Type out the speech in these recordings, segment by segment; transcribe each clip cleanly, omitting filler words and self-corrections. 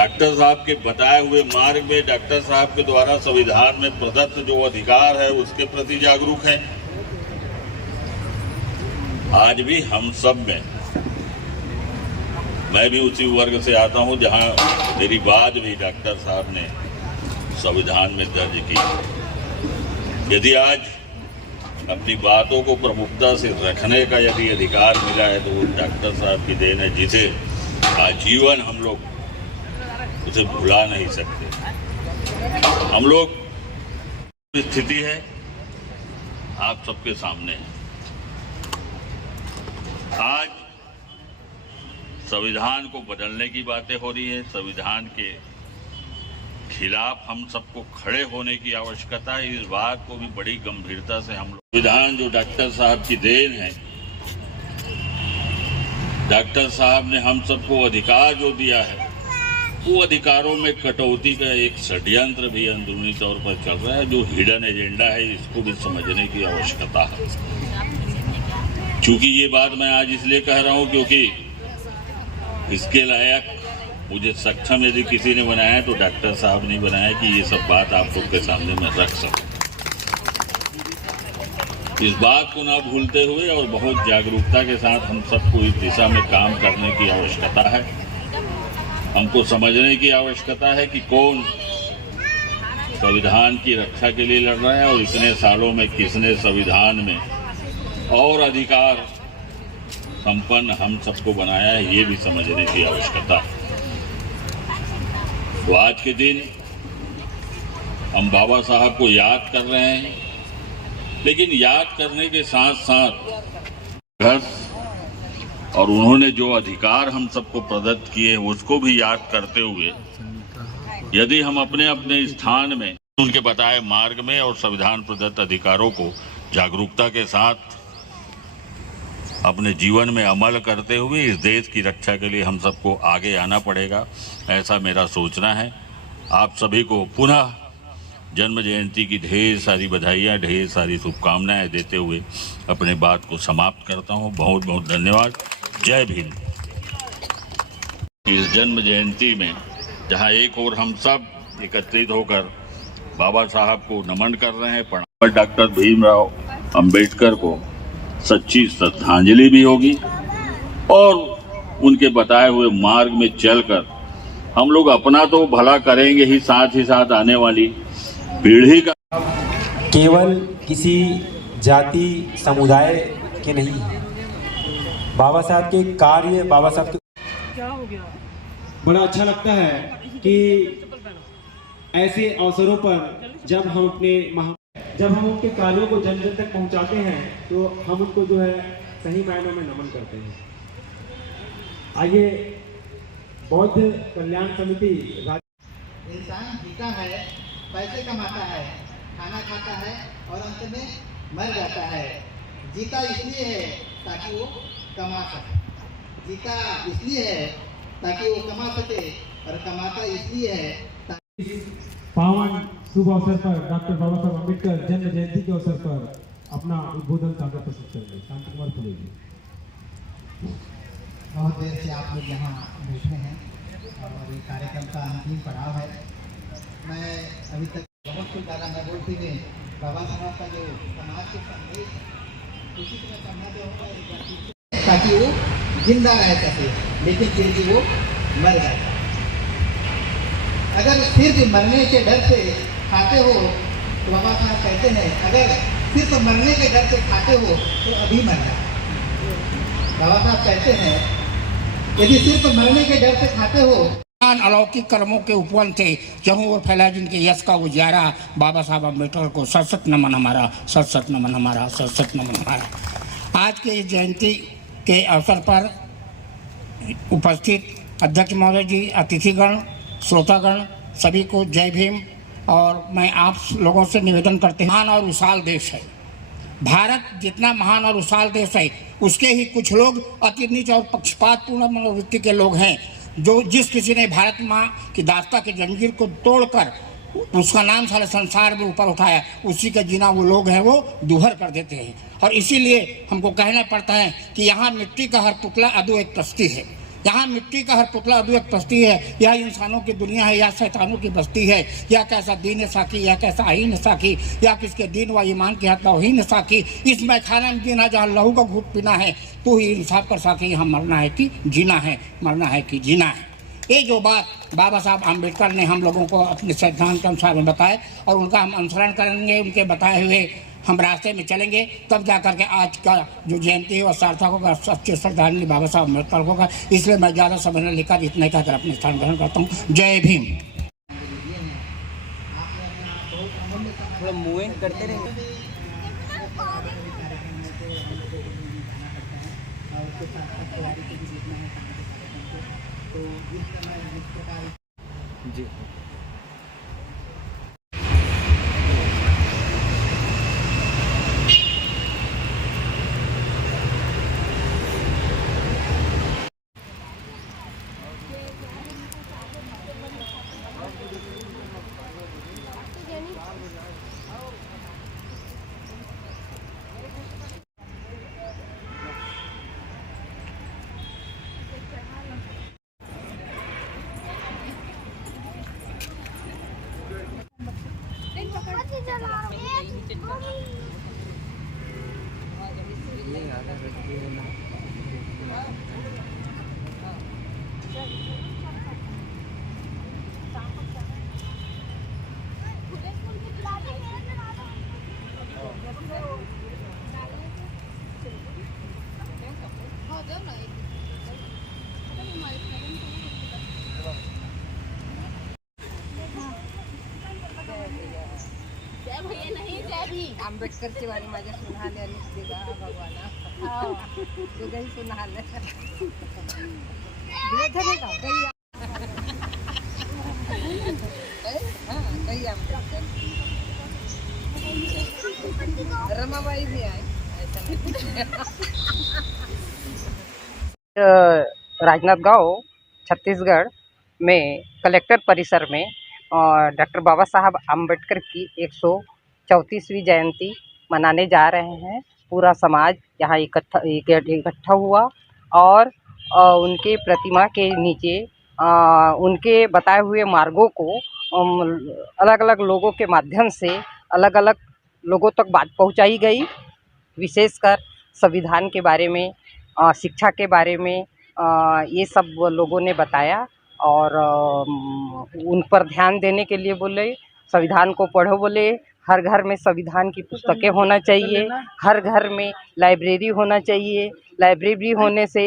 Doctor साहब के बताए हुए मार्ग में डॉक्टर साहब के द्वारा संविधान में प्रदत्त जो अधिकार है उसके प्रति जागरूक हैं। आज भी हम सब में, मैं भी उसी वर्ग से आता हूं जहां मेरी बात भी डॉक्टर साहब ने संविधान में दर्ज की। यदि आज अपनी बातों को प्रमुखता से रखने का यदि अधिकार मिला है तो वो डॉक्टर साहब की देन है, जिसे आजीवन हम लोग उसे भुला नहीं सकते। हम लोग स्थिति है आप सबके सामने है। आज संविधान को बदलने की बातें हो रही है, संविधान के खिलाफ हम सबको खड़े होने की आवश्यकता है। इस बात को भी बड़ी गंभीरता से हम लोग, संविधान जो डॉक्टर साहब की देन है, डॉक्टर साहब ने हम सबको अधिकार जो दिया है, वो अधिकारों में कटौती का एक षड्यंत्र भी अंदरूनी तौर पर चल रहा है, जो हिडन एजेंडा है। इसको भी समझने की आवश्यकता है। चूंकि ये बात मैं आज इसलिए कह रहा हूं क्योंकि इसके लायक मुझे सक्षम यदि किसी ने बनाया है तो डॉक्टर साहब ने बनाया कि ये सब बात आप सबके सामने मैं रख सकूं। इस बात को ना भूलते हुए और बहुत जागरूकता के साथ हम सबको इस दिशा में काम करने की आवश्यकता है। हमको समझने की आवश्यकता है कि कौन संविधान की रक्षा के लिए लड़ रहा है और इतने सालों में किसने संविधान में और अधिकार संपन्न हम सबको बनाया है, ये भी समझने की आवश्यकता है। तो आज के दिन हम बाबा साहब को याद कर रहे हैं, लेकिन याद करने के साथ साथ और उन्होंने जो अधिकार हम सबको प्रदत्त किए उसको भी याद करते हुए यदि हम अपने अपने स्थान में उनके बताए मार्ग में और संविधान प्रदत्त अधिकारों को जागरूकता के साथ अपने जीवन में अमल करते हुए इस देश की रक्षा के लिए हम सबको आगे आना पड़ेगा, ऐसा मेरा सोचना है। आप सभी को पुनः जन्म जयंती की ढेर सारी बधाइयाँ, ढेर सारी शुभकामनाएं देते हुए अपने बात को समाप्त करता हूँ। बहुत बहुत धन्यवाद। जय भीम। इस जन्म जयंती में जहाँ एक और हम सब एकत्रित होकर बाबा साहब को नमन कर रहे हैं, प्रणाम, डॉक्टर भीमराव अंबेडकर को सच्ची श्रद्धांजलि भी होगी और उनके बताए हुए मार्ग में चलकर हम लोग अपना तो भला करेंगे ही साथ आने वाली पीढ़ी का। केवल किसी जाति समुदाय के नहीं है, बाबा साहब के कार्य, बाबा साहब के क्या हो गया। बड़ा अच्छा लगता है कि ऐसे अवसरों पर जब हम उनके कार्यों को जन जन तक पहुंचाते हैं तो हम उनको जो है सही मायनों में नमन करते हैं। आइए बौद्ध कल्याण समिति इंसान जीता है, पैसे कमाता है, खाना खाता है और अंत में मर जाता है। जीता इसलिए है ताकि वो कमा सके, जीता इसलिए है ताकि वो कमा सके और कमाता इसलिए है ताकि। पावन शुभ अवसर पर डॉक्टर बाबा साहब अम्बेडकर जन्म जयंती के अवसर पर अपना उद्बोधन साझा प्रस्तुत करेंगे। शांति कुमार फुले जी। बहुत देर से आप लोग यहाँ बैठे हैं और ये कार्यक्रम का अंतिम पड़ाव है। मैं अभी तक बहुत कुछ ज़्यादा मैं बोलती नहीं, बाबा साहब का जो समाज के संदेश उसी को मैं करना चाहूँगा ताकि वो जिंदा रह सके, लेकिन फिर भी वो मर जाता। अगर सिर्फ मरने के डर से खाते हो तो बाबा साहब कहते हैं अगर सिर्फ मरने के डर से खाते हो तो अभी मर जाओ। बाबा साहब कहते हैं यदि सिर्फ मरने के डर से खाते हो। अलौकिक कर्मों के उपवन थे, जहूँ वो फैला जिनके यश का उजारा, बाबा साहब अम्बेडकर को सत नमन हमारा, सत नमन हमारा, सत नमन हमारा। आज के इस जयंती के अवसर पर उपस्थित अध्यक्ष महोदय जी, अतिथिगण, श्रोतागण, सभी को जय भीम। और मैं आप लोगों से निवेदन करते हैं, महान और विशाल देश है भारत। जितना महान और विशाल देश है उसके ही कुछ लोग अति नीच और पक्षपातपूर्ण मनोवृत्ति के लोग हैं, जो जिस किसी ने भारत माँ की दास्ता की जंजीर को तोड़कर उसका नाम सारे संसार में ऊपर उठाया, उसी का जीना वो लोग हैं वो दूहर कर देते हैं। और इसीलिए हमको कहना पड़ता है कि यहाँ मिट्टी का हर पुतला अदो एक प्रस्ती है। यहाँ मिट्टी का हर पुतला अभी एक बस्ती है, या इंसानों की दुनिया है या शैतानों की बस्ती है, या कैसा दीन साकी या कैसा आईन साकी, या किसके दीन व ईमान की हद तौहीन साकी। इस मैखाना में जीना जहाँ लहू का घूट पीना है, तू ही इंसाफ कर साकी, यहाँ मरना है कि जीना है, मरना है कि जीना है। ये जो बात बाबा साहब आम्बेडकर ने हम लोगों को अपने सिद्धांत के अनुसार में बताए और उनका हम अनुसरण करेंगे, उनके बताए हुए हम रास्ते में चलेंगे, तब जा करके आज का जो जयंती है वो सार्थक होगा, सच्चे श्रद्धांजलि बाबा साहब अम्बेडकर होगा। इसलिए मैं ज़्यादा समय न लेकर इतना ही कहकर अपने स्थान ग्रहण करता हूँ। जय भीम। थोड़ा मूविंग करते रहेंगे। जी आंबेडकरची वारी माझ्या सुनाले आणि देगा भगवाना दोघंही सुनाले काही आंबेडकर रमाबाई भी आहे राजनांदगांव छत्तीसगढ़ में कलेक्टर परिसर में डॉक्टर बाबा साहब आम्बेडकर की 134वीं जयंती मनाने जा रहे हैं। पूरा समाज यहाँ इकट्ठा हुआ और उनके प्रतिमा के नीचे उनके बताए हुए मार्गों को अलग अलग लोगों के माध्यम से अलग अलग लोगों तक बात पहुँचाई गई। विशेषकर संविधान के बारे में, शिक्षा के बारे में ये सब लोगों ने बताया और उन पर ध्यान देने के लिए बोले, संविधान को पढ़ो बोले। हर घर में संविधान की पुस्तकें होना चाहिए, हर घर में लाइब्रेरी होना चाहिए। लाइब्रेरी होने से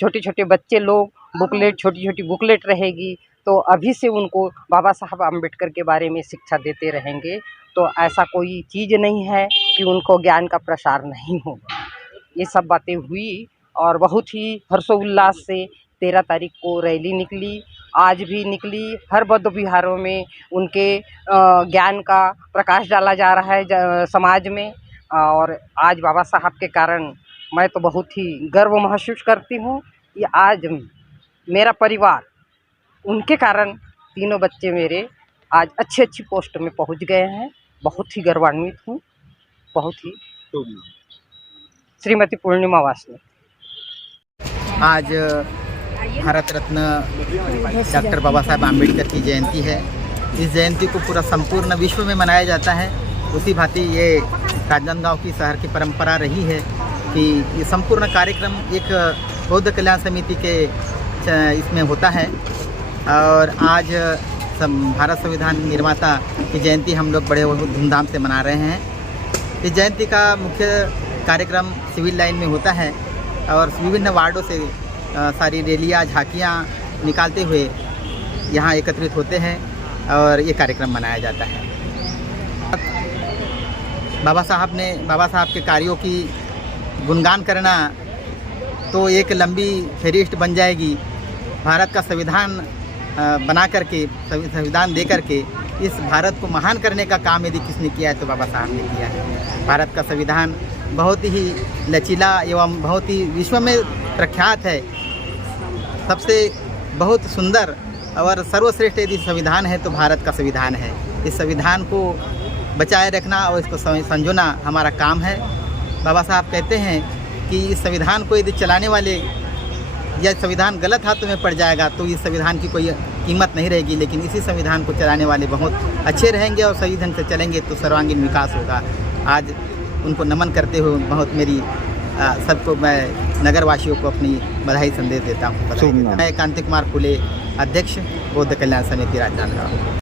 छोटे छोटे बच्चे लोग बुकलेट, छोटी छोटी बुकलेट रहेगी तो अभी से उनको बाबा साहब आम्बेडकर के बारे में शिक्षा देते रहेंगे तो ऐसा कोई चीज़ नहीं है कि उनको ज्ञान का प्रसार नहीं होगा। ये सब बातें हुई और बहुत ही हर्षोल्लास से 13 तारीख को रैली निकली, आज भी निकली। हर बौद्ध विहारों में उनके ज्ञान का प्रकाश डाला जा रहा है समाज में और आज बाबा साहब के कारण मैं तो बहुत ही गर्व महसूस करती हूँ कि आज मेरा परिवार उनके कारण, तीनों बच्चे मेरे आज अच्छी अच्छी पोस्ट में पहुँच गए हैं। बहुत ही गर्वान्वित हूँ, बहुत ही। श्रीमती पूर्णिमा वासनी। आज भारत रत्न डॉक्टर बाबा साहब आम्बेडकर की जयंती है। इस जयंती को पूरा संपूर्ण विश्व में मनाया जाता है। उसी भांति ये राजनांदगांव की शहर की परंपरा रही है कि ये संपूर्ण कार्यक्रम एक बौद्ध कल्याण समिति के इसमें होता है और आज भारत संविधान निर्माता की जयंती हम लोग बड़े धूमधाम से मना रहे हैं। इस जयंती का मुख्य कार्यक्रम सिविल लाइन में होता है और विभिन्न वार्डों से सारी रैलियाँ, झांकियाँ निकालते हुए यहाँ एकत्रित होते हैं और ये कार्यक्रम मनाया जाता है। बाबा साहब के कार्यों की गुणगान करना तो एक लंबी फहरिस्त बन जाएगी। भारत का संविधान बना करके, संविधान दे करके इस भारत को महान करने का काम यदि किसने किया है तो बाबा साहब ने किया है। भारत का संविधान बहुत ही लचीला एवं बहुत ही विश्व में प्रख्यात है। सबसे बहुत सुंदर और सर्वश्रेष्ठ यदि संविधान है तो भारत का संविधान है। इस संविधान को बचाए रखना और इसको संजोना हमारा काम है। बाबा साहब कहते हैं कि इस संविधान को यदि चलाने वाले यह संविधान गलत हाथों में पड़ जाएगा तो इस संविधान की कोई कीमत नहीं रहेगी, लेकिन इसी संविधान को चलाने वाले बहुत अच्छे रहेंगे और सही ढंग से चलेंगे तो सर्वांगीण विकास होगा। आज उनको नमन करते हुए बहुत मेरी सबको मैं नगरवासियों को अपनी बधाई संदेश देता हूँ। मैं कांति कुमार फुले, अध्यक्ष बौद्ध कल्याण समिति राजनांदगांव।